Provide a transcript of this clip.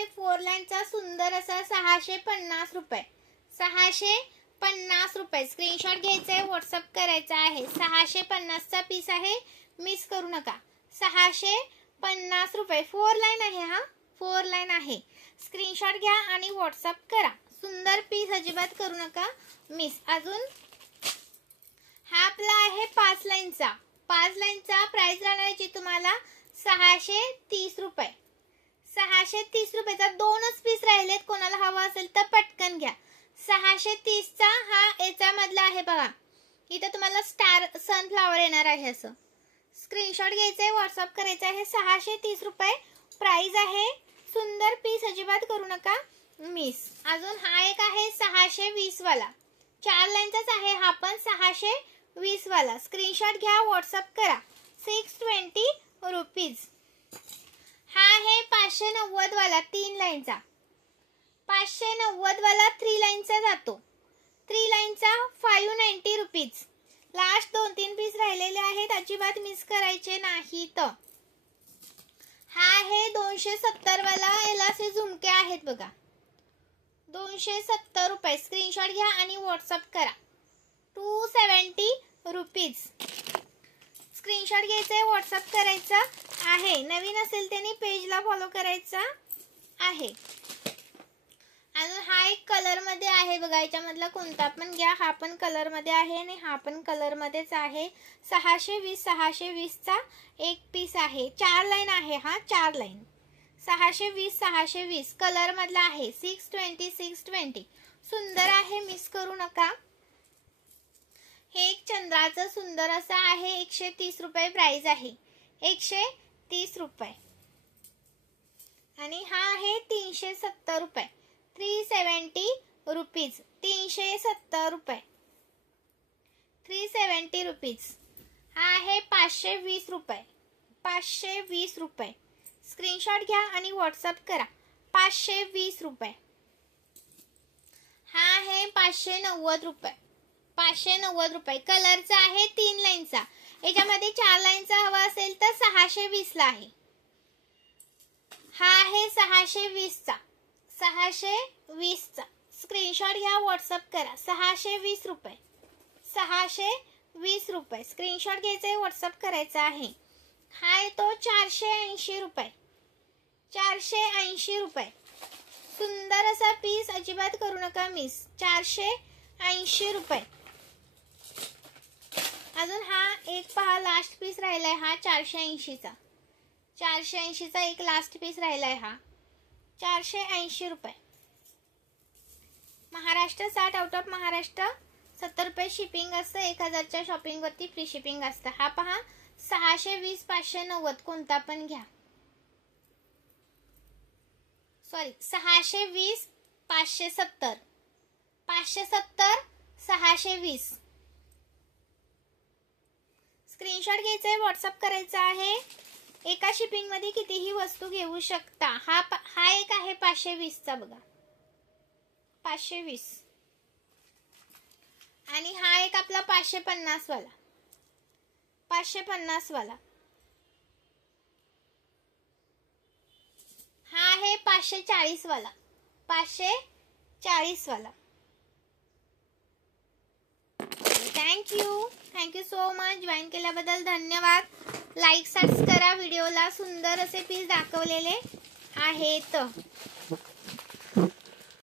आहे 4 लाईनचा सुंदर असा 650 रुपये. 650 रुपये. स्क्रीनशॉट घ्यायचा आहे, व्हॉट्सअप करायचा आहे. 650 चा पीस आहे, मिस करू नका. 650 रुपये. 4 लाईन आहे हा, 4 लाईन आहे. स्क्रीनशॉट घ्या आणि व्हॉट्सअप करा. सुंदर पीस, अजिबात करू नका मिस. अजून हा आपला आहे 5 लाईनचा. 5 लाईनचा प्राइस राहणार आहे तुम्हाला 630 रुपये. 630 रुपयाचा 2च पीस राहिलेत. कोणाला हवा असेल तर पटकन घ्या. 630 चा हा याच्यामधला आहे बघा. इथं तुम्हाला स्टार सनफ्लावर येणार आहे असं. स्क्रीनशॉट घ्यायचा आहे, व्हॉट्सअप करायचा आहे. 630 रुपये प्राइस आहे. सुंदर पीस, अजिबात करू नका मिस. अजून हा एक आहे 620 वाला. 4 लाईनचाच आहे हा पण 620 वाला. स्क्रीनशॉट घ्या, व्हॉट्सअप करा. 620 रुपीज. हा आहे 590 वाला 3 लाईनचा. 590 वाला 3 लाईनचा जातो. 3 लाईनचा 590 रुपीज. लास्ट 2-3 पीस राहिलेले आहेत, अजिबात मिस करायचे नाहीत. हा आहे 270 वाला. याला असे झुमके आहेत बघा. 270 रुपये. स्क्रीनशॉट घ्या आणि व्हॉट्सअप करा. 270 रुपीज. स्क्रीनशॉट घ्यायचा, व्हॉट्सअप करायचा आहे. नवीन असेल त्यांनी पेजला फॉलो करायचा आहे. अजून हा एक कलर मध्ये आहे बघा. याच्यामधला कोणता पण घ्या. हा पण कलर मध्ये आहे आणि हा पण कलर मध्येच आहे. 620 चा एक पीस आहे. 4 लाईन आहे हा, 4 लाईन. 620 कलर मधला आहे. 620. सुंदर आहे, मिस करू नका. हे एक चंद्राचं सुंदर असं आहे. 130 रुपये प्राइस आहे. 130 रुपये. आणि हा आहे 370 रुपये. 370 रुपीज. 370 रुपये. 370 रुपीज. हा आहे 520 रुपये. 520 रुपये. स्क्रीनशॉट घ्या आणि व्हॉट्सअप करा. 520 रुपये. हा आहे 590 रुपये. 590 रुपये. कलरचा आहे 3 लाईनचा. याच्यामध्ये 4 लाईनचा हवा असेल तर 620 ला आहे. हा आहे 620 चा. 620 चा. स्क्रीनशॉट घ्या, व्हॉट्सअप करा. 620 रुपये. 620 रुपये. स्क्रीनशॉट घ्यायचा आहे, व्हॉट्सअप करायचा आहे. हा येतो 480 रुपये. 480 रुपये. सुंदर असा पीस, अजिबात करू नका मिस. 480 रुपये. अजून हा एक पहा, लास्ट पीस राहिलाय हा 480 चा. 480 चा एक लास्ट पीस राहिलाय हा. 480 रुपये. महाराष्ट्र 60 आउट ऑफ महाराष्ट्र 70 रुपये शिपिंग असतं. 1000 च्या शॉपिंग वरती फ्री शिपिंग असतं. हा पहा 620 590 कोणता पण घ्या. सॉरी 620 570. 570 620. स्क्रीनशॉट घ्यायचा आहे, व्हॉट्सअप करायचा आहे. एका शिपिंग मध्ये कितीही वस्तू घेऊ शकता. हा एक आहे 520 चा बघा. 520. आणि हा एक आपला 550 वाला. 550 वाला. हा आहे 540 वाला. 540 वाला. Thank you so much. जॉईन केल्याबद्दल धन्यवाद. लाईक करा व्हिडिओला. सुंदर असे पीस दाखवलेले आहेत.